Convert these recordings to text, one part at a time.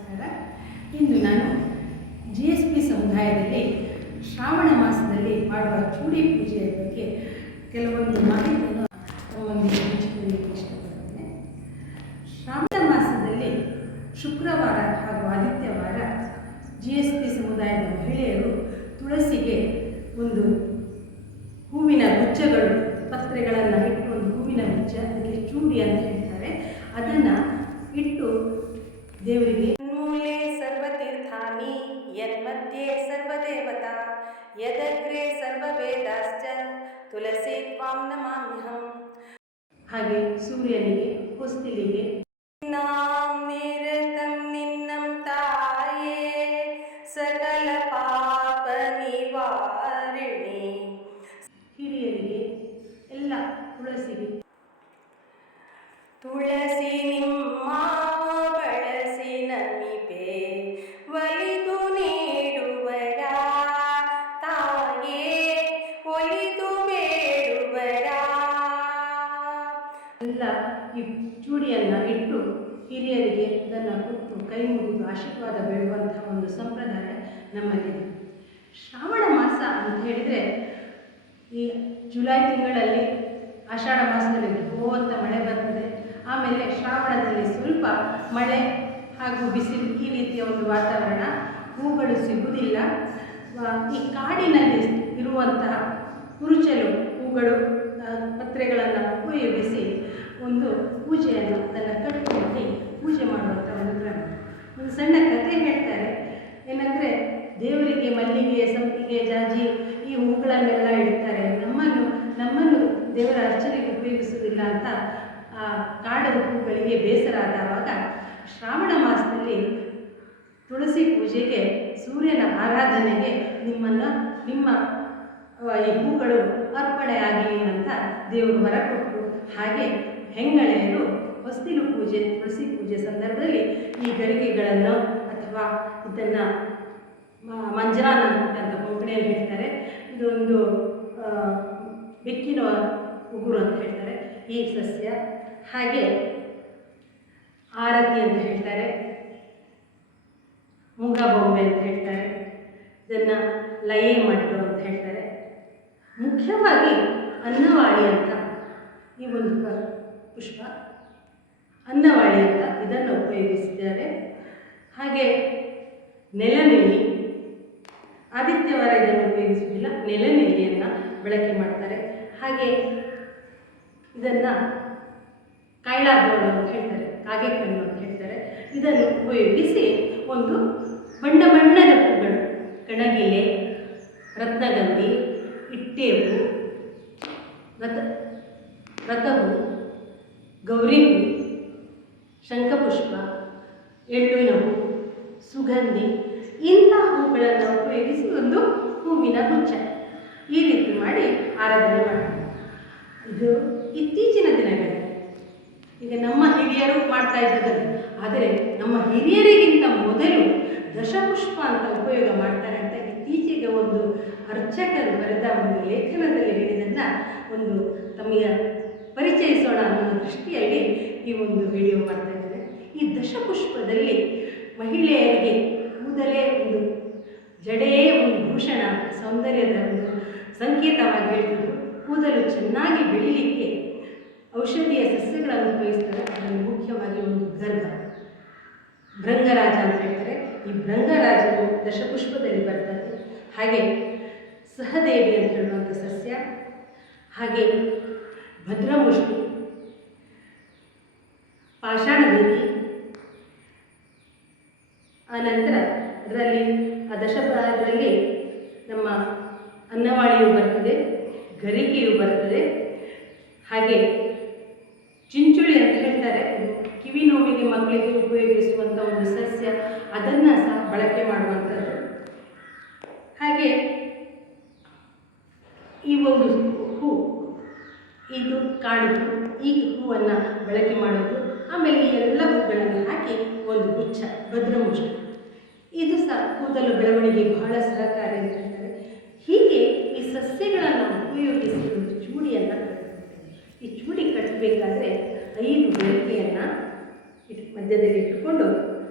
ನಮಸ್ಕಾರ. ಇಂದು ನಾನು G S P ಸಮುದಾಯದಲ್ಲಿ ಶ್ರಾವಣ ಮಾಸದಲ್ಲಿ ಮಾಡುವ ಚೂಡಿ ಪೂಜೆಯ ಬಗ್ಗೆ ಕೆಲವೊಂದು ಮಾಹಿತಿಯನ್ನು ತಮ್ಮೊಂದಿಗೆ ಹಂಚಿಕೊಳ್ಳಲಿಕ್ಕೆ ಇಷ್ಟಪಡ್ತೇನೆ ಶ್ರಾವಣ ಮಾಸದಲ್ಲಿ ಶುಕ್ರವಾರ ಹಾಗೂ ಆದಿತ್ಯವಾರ ಜಿ ಎಸ್ ಪಿ ಸಮುದಾಯದ ಮಹಿಳೆಯರು ತುಳಸಿಗೆ ಒಂದು ಹೂವಿನ ಗುಚ್ಚಗಳು ಪತ್ರೆಗಳನ್ನು ಇಟ್ಟು ಒಂದು ಹೂವಿನ ಗುಚ್ಚ ಅದಕ್ಕೆ ಚೂಡಿ ಅಂತ ಹೇಳ್ತಾರೆ. ಅದನ್ನು ಇಟ್ಟು ದೇವರಿಗೆ ಸರ್ವತೀರ್ಥಾನಿ ಯನ್ಮಧ್ಯೆ ಸರ್ವದೇವತಾ ಯದಗ್ರೆ ಸರ್ವವೇದಾಶ್ಚ ತುಳಸಿ ತ್ವಾಂ ನಮಾಮ್ಯಹಂ. ಹಾಗೆ ಸೂರ್ಯನಿಗೆ ಹೊಸ್ತಿಲಿಗೆ. ನಾಂ ನಿರತಂ ನಿನ್ನಂ ತಾಯೇ ಸಕಲ ಪಾಪ ನಿವಾರಿಣಿ. ಹಿರಿಯರಿಗೆ ಎಲ್ಲ ತುಳಸಿಗೆ. ತುಳಸಿ ಈ ಚೂಡಿಯನ್ನು ಇಟ್ಟು ಹಿರಿಯರಿಗೆ ಅದನ್ನು ಕೊಟ್ಟು ಕೈ ಮುಗಿದು ಆಶೀರ್ವಾದ ಬೇಡುವಂತಹ ಒಂದು ಸಂಪ್ರದಾಯ ನಮ್ಮಲ್ಲಿದೆ. ಶ್ರಾವಣ ಮಾಸ ಅಂತ ಹೇಳಿದರೆ ಈ ಜುಲೈ ತಿಂಗಳಲ್ಲಿ ಆಷಾಢ ಮಾಸದಲ್ಲಿ ಹೋಗುವಂಥ ಮಳೆ ಬರ್ತದೆ. ಆಮೇಲೆ ಶ್ರಾವಣದಲ್ಲಿ ಸ್ವಲ್ಪ ಮಳೆ ಹಾಗೂ ಬಿಸಿಲು ಈ ರೀತಿಯ ಒಂದು ವಾತಾವರಣ ಹೂಗಳು ಸಿಗುವುದಿಲ್ಲ. ಈ ಕಾಡಿನಲ್ಲಿ ಇರುವಂತಹ ಕುರುಚಲು ಹೂಗಳು ಆ, ಪತ್ರೆಗಳನ್ನು ಉಪಯೋಗಿಸಿ ಒಂದು ಪೂಜೆಯನ್ನು ಅದನ್ನು ಕಟ್ಟಿ ಮಾಡಿ ಪೂಜೆ ಮಾಡುವಂಥ ಒಂದು ಕ್ರಮ ಒಂದು ಸಣ್ಣ ಕಥೆ ಹೇಳ್ತಾರೆ ಏನಂದರೆ ದೇವರಿಗೆ ಮಲ್ಲಿಗೆ ಸಂಪಿಗೆ ಜಾಜಿ ಈ ಹೂಗಳನ್ನೆಲ್ಲ ಇಡ್ತಾರೆ ನಮ್ಮನ್ನು ನಮ್ಮನ್ನು ದೇವರ ಅರ್ಚನೆಗೆ ಉಪಯೋಗಿಸುವುದಿಲ್ಲ ಅಂತ ಆ ಕಾಡು ಹೂಗಳಿಗೆ ಬೇಸರ ಆದವಾಗ ಶ್ರಾವಣ ಮಾಸದಲ್ಲಿ ತುಳಸಿ ಪೂಜೆಗೆ ಸೂರ್ಯನ ಆರಾಧನೆಗೆ ನಿಮ್ಮನ್ನು ನಿಮ್ಮ ಈ ಹೂಗಳು ಅರ್ಪಣೆ ಆಗಲಿ ಅಂತ ದೇವರು ಹೊರ ಕೊಟ್ಟರು ಹಾಗೆ ಹೆಂಗಳೆಯರು ಹೊಸ್ತಿಲು ಪೂಜೆ, ತುಳಸಿ ಪೂಜೆ ಸಂದರ್ಭದಲ್ಲಿ ಈ ಗರಿಗೆಗಳನ್ನು ಅಥವಾ ಇದನ್ನು ಮಂಜರಾನ ಅಂತ ಕೊಂಕಣಿಯಲ್ಲಿ ಹೇಳ್ತಾರೆ. ಇದೊಂದು ಬೆಕ್ಕಿನ ಉಗುರು ಅಂತ ಹೇಳ್ತಾರೆ. ಈ ಸಸ್ಯ ಹಾಗೆ ಆರತಿ ಅಂತ ಹೇಳ್ತಾರೆ ಮುಂಗಬೊಂಬೆ ಅಂತ ಹೇಳ್ತಾರೆ, ಇದನ್ನು ಲಯೆ ಮಟ್ಟು ಅಂತ ಹೇಳ್ತಾರೆ. ಮುಖ್ಯವಾಗಿ ಅನ್ನವಾಳಿ ಅಂತ ಈ ಒಂದು ಪುಷ್ಪ ಅನ್ನವಾಳಿ ಅಂತ ಇದನ್ನು ಉಪಯೋಗಿಸಿದ್ದಾರೆ. ಹಾಗೆ ನೆಲನೆಲ್ಲಿ, ಆದಿತ್ಯವಾರ ಇದನ್ನು ಉಪಯೋಗಿಸುವುದಿಲ್ಲ, ನೆಲನೆಲ್ಲಿಯನ್ನು ಬಳಕೆ ಮಾಡ್ತಾರೆ. ಹಾಗೆ ಇದನ್ನು ಕೈಲಾದೋಳು ಅಂತ ಹೇಳ್ತಾರೆ ಕಾಗೆ ಅಂತ ಹೇಳ್ತಾರೆ. ಇದನ್ನು ಉಪಯೋಗಿಸಿ ಒಂದು ಬಣ್ಣ ಬಣ್ಣದ ಹೂಗಳು, ಕಣಗಿಲೆ ರತ್ನಗಂಧಿ ಇಟ್ಟೇವು ರಥ ರಥವು ಗೌರಿ ಹೂ ಶಂಖಪುಷ್ಪ, ಎಳ್ಳುವಿನ ಹೂ, ಸುಗಂಧಿ ಇಂಥ ಹೂಗಳನ್ನು ಉಪಯೋಗಿಸಿ ಒಂದು ಹೂವಿನ ಗುಚ್ಛ ಈ ರೀತಿ ಮಾಡಿ ಆರಾಧನೆ ಮಾಡ್ತಾರೆ ಇದು ಇತ್ತೀಚಿನ ದಿನಗಳಲ್ಲಿ ಈಗ ನಮ್ಮ ಹಿರಿಯರು ಮಾಡ್ತಾ ಇದ್ದದ್ದು. ಆದರೆ ನಮ್ಮ ಹಿರಿಯರಿಗಿಂತ ಮೊದಲು ದಶಪುಷ್ಪ ಅಂತ ಉಪಯೋಗ ಮಾಡ್ತಾರೆ ಅಂತ ಇತ್ತೀಚೆಗೆ ಒಂದು ಅರ್ಚಕರು ಬರೆದ ಒಂದು ಲೇಖನದಲ್ಲಿ ಹೇಳಿದ್ದನ್ನು ಒಂದು ತಮಗೆ ಪರಿಚಯಿಸೋಣ ಅನ್ನೋ ದೃಷ್ಟಿಯಲ್ಲಿ ಈ ಒಂದು ವಿಡಿಯೋ ಮಾಡ್ತಾ ಇದ್ದಾರೆ ಈ ದಶಪುಷ್ಪದಲ್ಲಿ ಮಹಿಳೆಯರಿಗೆ ಕೂದಲೇ ಒಂದು, ಜಡೆಯೇ ಒಂದು ಭೂಷಣ ಸೌಂದರ್ಯದ ಒಂದು ಸಂಕೇತವಾಗಿ ಹೇಳ್ತಿದ್ರು. ಕೂದಲು ಚೆನ್ನಾಗಿ ಬೆಳಿಲಿಕ್ಕೆ ಔಷಧೀಯ ಸಸ್ಯಗಳನ್ನು ಉಪಯೋಗಿಸ್ತಾರೆ. ಅದರಲ್ಲಿ ಮುಖ್ಯವಾಗಿ ಒಂದು ಗರ್ಭ. ಭೃಂಗರಾಜ ಅಂತ ಹೇಳ್ತಾರೆ. ಈ ಭೃಂಗರಾಜವು ದಶಪುಷ್ಪದಲ್ಲಿ ಬರ್ತದೆ. ಹಾಗೆ ಸಹದೇವಿ ಅಂತ ಹೇಳುವಂಥ ಸಸ್ಯ. ಹಾಗೆ ಭದ್ರಮುಷ್ಟಿ ಪಾಷಾಣದೇವಿ ಆನಂತರ ಅದರಲ್ಲಿ, ಆ ದಶಪ್ರಾಯದಲ್ಲಿ ನಮ್ಮ ಅನ್ನವಾಳಿಯು ಬರ್ತದೆ, ಗರಿಕೆಯು ಬರ್ತದೆ. ಹಾಗೆ ಚಿಂಚುಳಿ ಅಂತ ಹೇಳ್ತಾರೆ. ಕಿವಿ ನೋವಿಗೆ ಮಕ್ಕಳಿಗೆ ಉಪಯೋಗಿಸುವಂಥ ಒಂದು ಸಸ್ಯ. ಅದನ್ನು ಸಹ ಬಳಕೆ ಮಾಡುವಂಥದ್ದು. ಹಾಗೆ ಈ ಒಂದು ಹೂ, ಇದು ಕಾಡು ಈ ಹೂವನ್ನು ಬಳಕೆ ಮಾಡೋದು. ಆಮೇಲೆ ಈ ಎಲ್ಲ ಹೂಗಳನ್ನು ಹಾಕಿ ಒಂದು ಗುಚ್ಛ ಭದ್ರಮುಷ್ಟಿ ಇದು ಸಹ ಕೂದಲು ಬೆಳವಣಿಗೆ ಬಹಳ ಸಹಕಾರಿ ಅಂತ ಹೇಳ್ತಾರೆ ಹೀಗೆ ಈ ಸಸ್ಯಗಳನ್ನು ಉಪಯೋಗಿಸಿ ಒಂದು ಚೂಡಿಯನ್ನು ಕಟ್ಟುತ್ತೇವೆ ಈ ಚೂಡಿ ಕಟ್ಟಬೇಕಾದ್ರೆ ಐದು ಬೆಳಕೆಯನ್ನು ಇಟ್ ಮಧ್ಯದಲ್ಲಿ ಇಟ್ಟುಕೊಂಡು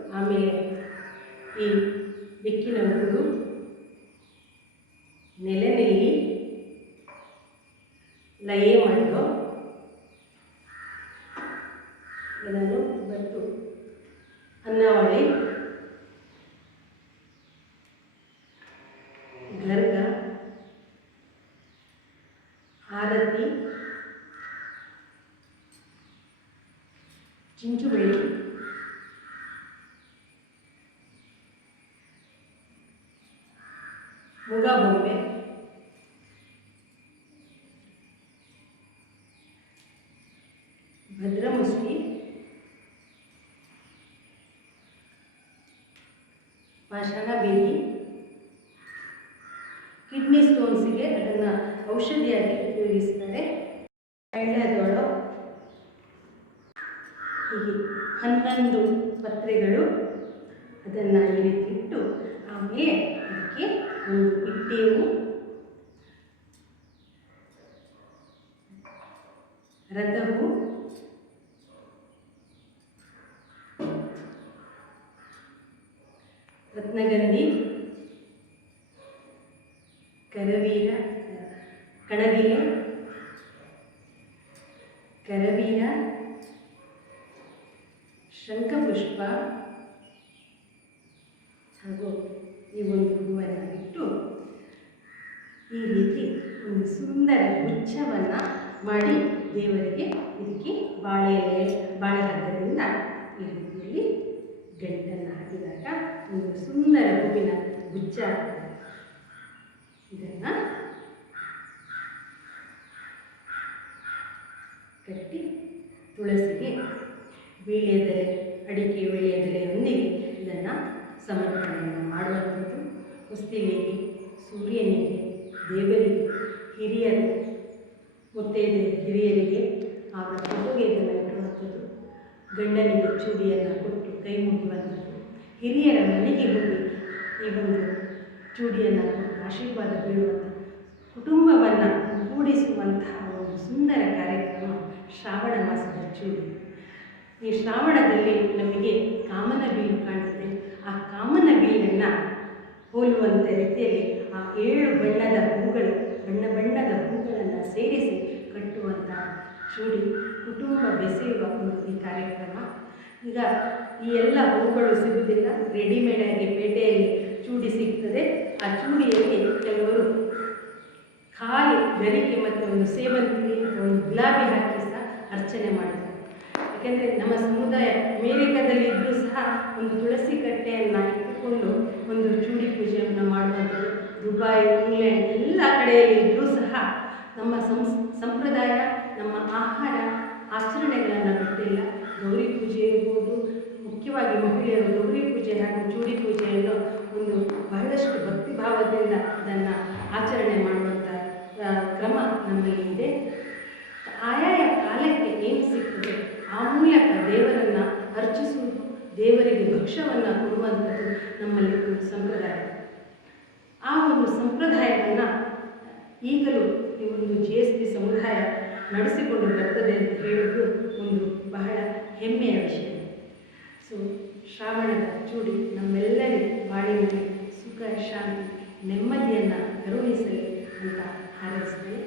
ಆಮೇಲೆ ಈ ಬೆಕ್ಕಿನ ಹುಡುಗು ನೆಲೆನೆಲ್ಲಿ ಲಯ ಮಣ್ಣು ಇದನ್ನು ಮತ್ತು ಅನ್ನವಳಿ, ಗರ್ಗ, ಆರತಿ ಚಿಂಚುಬೆಳಿ ಭದ್ರಮುಷ್ಟಿ. ಪಾಷಾಣ ಬೇಲಿ ಕಿಡ್ನಿ ಸ್ಟೋನ್ಸಿಗೆ ಅದನ್ನು ಔಷಧಿಯಾಗಿ ಉಪಯೋಗಿಸ್ತಾರೆ. ಎಳ್ಳೆದೋಳು ಹೀಗೆ ಹನ್ನೊಂದು ಪತ್ರೆಗಳು ಅದನ್ನು ಈ ರೀತಿ ಇಟ್ಟು ಆಮೇಲೆ ಒಂದು ಇಟ್ಟೆವು ರಥವು. ರತ್ನಗಂಧಿ. ಕರವೀರ ಕಣವೀರ ಕರವೀರ. ಶಂಖಪುಷ್ಪ. ಹಾಗೂ ಈ ಒಂದು ಹೂವನ್ನು ಇಟ್ಟು ಈ ರೀತಿ ಒಂದು ಸುಂದರ ಗುಚ್ಛವನ್ನು ಮಾಡಿ ದೇವರಿಗೆ ಇದಕ್ಕೆ ಬಾಳೆ ಎಲೆ, ಬಾಳೆ ಹಗ್ಗದಿಂದ ಈ ರೀತಿಯಲ್ಲಿ ಗಂಟನ್ನು ಹಾಕಿದಾಗ ಒಂದು ಸುಂದರ ಹೂವಿನ ಗುಚ್ಛ ಇದನ್ನು ಕಟ್ಟಿ ತುಳಸಿಗೆ ವೀಳ್ಯದೆಲೆ ಅಡಿಕೆ ವೀಳ್ಯದೆಲೆಯೊಂದಿಗೆ ಇದನ್ನು ಸಮರ್ಪಣೆಯನ್ನು ಮಾಡುವಂಥದ್ದು ಹೊಸ್ತಿಲಿಗೆ ಸೂರ್ಯನಿಗೆ, ದೇವರಿಗೆ, ಹಿರಿಯರು ಮುತ್ತೈದೆ ಹಿರಿಯರಿಗೆ, ಆಗ ಕೊಡುಗೆ ಇದನ್ನು ಇಡುವಂಥದ್ದು ಗಂಡನಿಗೆ ಚೂಡಿಯನ್ನು ಕೊಟ್ಟು ಕೈ ಮುಗಿಯುವಂಥದ್ದು ಹಿರಿಯರ ಮನೆಗೆ ಹೋಗಿ ಈ ಒಂದು ಚೂಡಿಯನ್ನು ಆಶೀರ್ವಾದ ಬೀಳುವಂಥ ಕುಟುಂಬವನ್ನು ಕೂಡಿಸುವಂತಹ ಒಂದು ಸುಂದರ ಕಾರ್ಯಕ್ರಮ ಶ್ರಾವಣ ಮಾಸದ ಚೂಡಿ. ಈ ಶ್ರಾವಣದಲ್ಲಿ ನಮಗೆ ಕಾಮನ ಬೀಳು ಕಾಣ್ತದೆ. ಹೋಲುವಂಥ ರೀತಿಯಲ್ಲಿ ಆ ಏಳು ಬಣ್ಣದ ಹೂಗಳು, ಬಣ್ಣ ಬಣ್ಣದ ಹೂಗಳನ್ನು ಸೇರಿಸಿ ಕಟ್ಟುವಂಥ ಚೂಡಿ, ಕುಟುಂಬ ಬೆಸೆಯುವ ಒಂದು ಈ ಕಾರ್ಯಕ್ರಮ. ಈಗ ಈ ಎಲ್ಲ ಹೂಗಳು ಸಿಗುವುದಿಲ್ಲ. ರೆಡಿಮೇಡಾಗಿ ಪೇಟೆಯಲ್ಲಿ ಚೂಡಿ ಸಿಗ್ತದೆ. ಆ ಚೂಡಿಯಲ್ಲಿ ಕೆಲವರು ಖಾಲಿ ಗರಿಕೆ ಮತ್ತು ಒಂದು ಸೇವಂತಿಗೆ ಅಥವಾ ಒಂದು ಗುಲಾಬಿ ಹಾಕಿ ಸಹ ಅರ್ಚನೆ ಮಾಡ್ತಾರೆ ಯಾಕೆಂದರೆ ನಮ್ಮ ಸಮುದಾಯ ಅಮೇರಿಕಾದಲ್ಲಿ ಇದ್ದರೂ ಸಹ ಒಂದು ತುಳಸಿ ಕಟ್ಟೆಯನ್ನು ಇಟ್ಟುಕೊಂಡು ಒಂದು ಚೂಡಿ ಪೂಜೆಯನ್ನು ಮಾಡುವಂಥದ್ದು. ದುಬೈ ಇಂಗ್ಲೆಂಡ್ ಎಲ್ಲ ಕಡೆಯಲ್ಲಿ ಇದ್ದರೂ ಸಹ ನಮ್ಮ ಸಂಸ್, ಸಂಪ್ರದಾಯ, ನಮ್ಮ ಆಹಾರ ಆಚರಣೆಗಳನ್ನು ಬಿಟ್ಟಿಲ್ಲ. ಗೌರಿ ಪೂಜೆ ಇರ್ಬೋದು, ಮುಖ್ಯವಾಗಿ ಮಹಿಳೆಯರು ಗೌರಿ ಪೂಜೆ ಹಾಗೂ ಚೂಡಿ ಪೂಜೆಯನ್ನು ಒಂದು ಬಹಳಷ್ಟು ಭಕ್ತಿಭಾವದಿಂದ ಅದನ್ನು ಆಚರಣೆ ಮಾಡುವಂಥ ಆ, ಕ್ರಮ ನಮ್ಮಲ್ಲಿ ಇದೆ ಆಯಾಯ ಕಾಲಕ್ಕೆ ಏನು ಸಿಗ್ತದೆ ಆ ಮೂಲಕ ದೇವರನ್ನು ಅರ್ಚಿಸುವುದು ಭಕ್ಷ್ಯವನ್ನು ಕೊಡುವಂಥದ್ದು ನಮ್ಮಲ್ಲಿ ಒಂದು ಸಂಪ್ರದಾಯ. ಆ ಒಂದು ಸಂಪ್ರದಾಯವನ್ನು ಈಗಲೂ ಈ ಒಂದು ಜಿ ಎಸ್ ಟಿ ಸಮುದಾಯ ನಡೆಸಿಕೊಂಡು ಬರ್ತದೆ ಅಂತ ಹೇಳೋದು ಒಂದು ಬಹಳ ಹೆಮ್ಮೆಯ ವಿಷಯ. ಸೊ ಶ್ರಾವಣದ ಚೂಡಿ ನಮ್ಮೆಲ್ಲರಿಗೂ ಬಾಳಿನಲ್ಲಿ ಸುಖ, ಶಾಂತಿ, ನೆಮ್ಮದಿಯನ್ನು ಕರುಣಿಸಲಿ ಅಂತ ಹಾರೈಸ್ತೇನೆ.